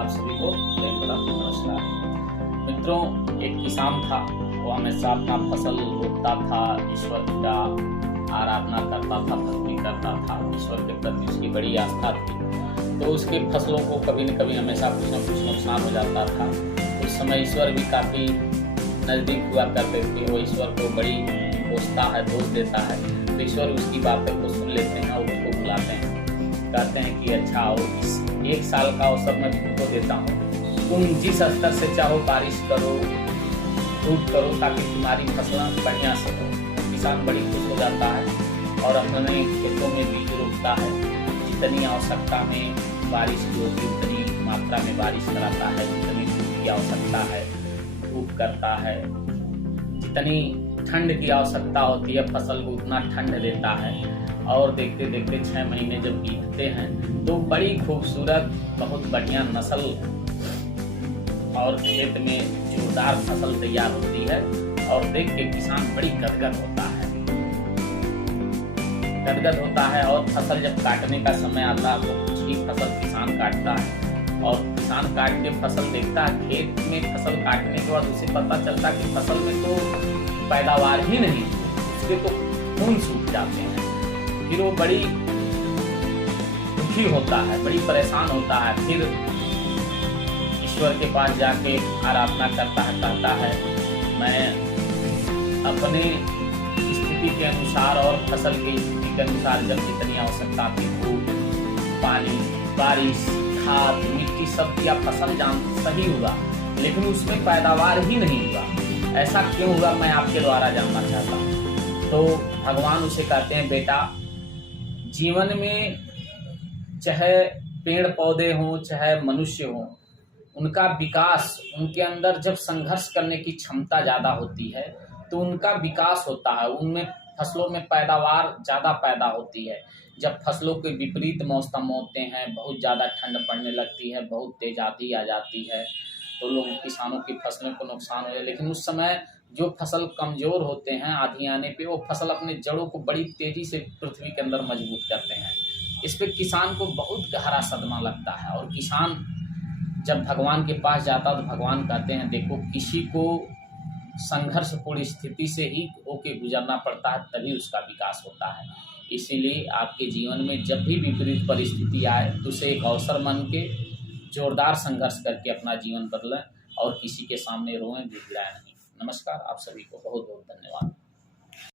आप सभी को प्रेम भरा नमस्कार। मित्रों, एक किसान था, वो हमेशा अपना फसल रोपता था, ईश्वर का आराधना करता था, भक्ति करता था, ईश्वर के प्रति उसकी बड़ी आस्था थी। तो उसके फसलों को कभी न कभी हमेशा कुछ न कुछ नुकसान हो जाता था। उस समय ईश्वर भी काफ़ी नज़दीक हुआ करते थे। वो ईश्वर को बड़ी कोसता है, दोष देता है, तो ईश्वर उसकी बातों को सुन लेते हैं और उसको बुलाते हैं, कहते हैं कि अच्छा हो, इस एक साल का अवसर मैं तुमको देता हूँ, तुम जिस स्तर से चाहो बारिश करो, धूप करो, ताकि तुम्हारी फसलें बढ़िया से हो। किसान बड़ी खुश हो जाता है और अपने खेतों में बीज रोपता है। जितनी आवश्यकता में बारिश की होती है उतनी मात्रा में बारिश कराता है, जितनी धूप की आवश्यकता है धूप करता है, जितनी ठंड की आवश्यकता होती है फसल को उतना ठंड देता है। और देखते देखते 6 महीने जब बीतते हैं तो बड़ी खूबसूरत बहुत बढ़िया नस्ल और खेत में जोरदार फसल तैयार होती है और देख के किसान बड़ी गदगद होता है और फसल जब काटने का समय आता है तो कुछ ही फसल किसान काटता है और किसान काट के फसल देखता है। खेत में फसल काटने के बाद उसे पता चलता है कि फसल में तो पैदावार ही नहीं, उसके तो खून सूख जाते हैं। फिर वो बड़ी दुखी होता है, बड़ी परेशान होता है। फिर ईश्वर के पास जाके आराधना करता है, कहता है मैं अपने स्थिति के अनुसार और फसल की स्थिति के अनुसार जब जितनी आवश्यकता थी धूप, पानी, बारिश, खाद, मिट्टी सब दिया, फसल सही हुआ, लेकिन उसमें पैदावार ही नहीं हुआ। ऐसा क्यों हुआ, मैं आपके द्वारा जानना चाहता हूँ। तो भगवान उसे कहते हैं, बेटा, जीवन में चाहे पेड़ पौधे हों चाहे मनुष्य हों, उनका विकास, उनके अंदर जब संघर्ष करने की क्षमता ज़्यादा होती है तो उनका विकास होता है, उनमें फसलों में पैदावार ज़्यादा पैदा होती है। जब फसलों के विपरीत मौसम होते हैं, बहुत ज़्यादा ठंड पड़ने लगती है, बहुत तेज आंधी आ जाती है, तो लोग किसानों की फसलों को नुकसान हो जाए। लेकिन उस समय जो फसल कमज़ोर होते हैं आंधी आने पे, वो फसल अपने जड़ों को बड़ी तेज़ी से पृथ्वी के अंदर मजबूत करते हैं। इस पे किसान को बहुत गहरा सदमा लगता है और किसान जब भगवान के पास जाता तो भगवान कहते हैं, देखो, किसी को संघर्षपूर्ण स्थिति से ही होके गुजरना पड़ता है, तभी उसका विकास होता है। इसीलिए आपके जीवन में जब भी विपरीत परिस्थिति आए तो उसे एक अवसर मान के जोरदार संघर्ष करके अपना जीवन बदलें और किसी के सामने रोएं गिड़गिड़ाएं नहीं। नमस्कार, आप सभी को बहुत बहुत धन्यवाद।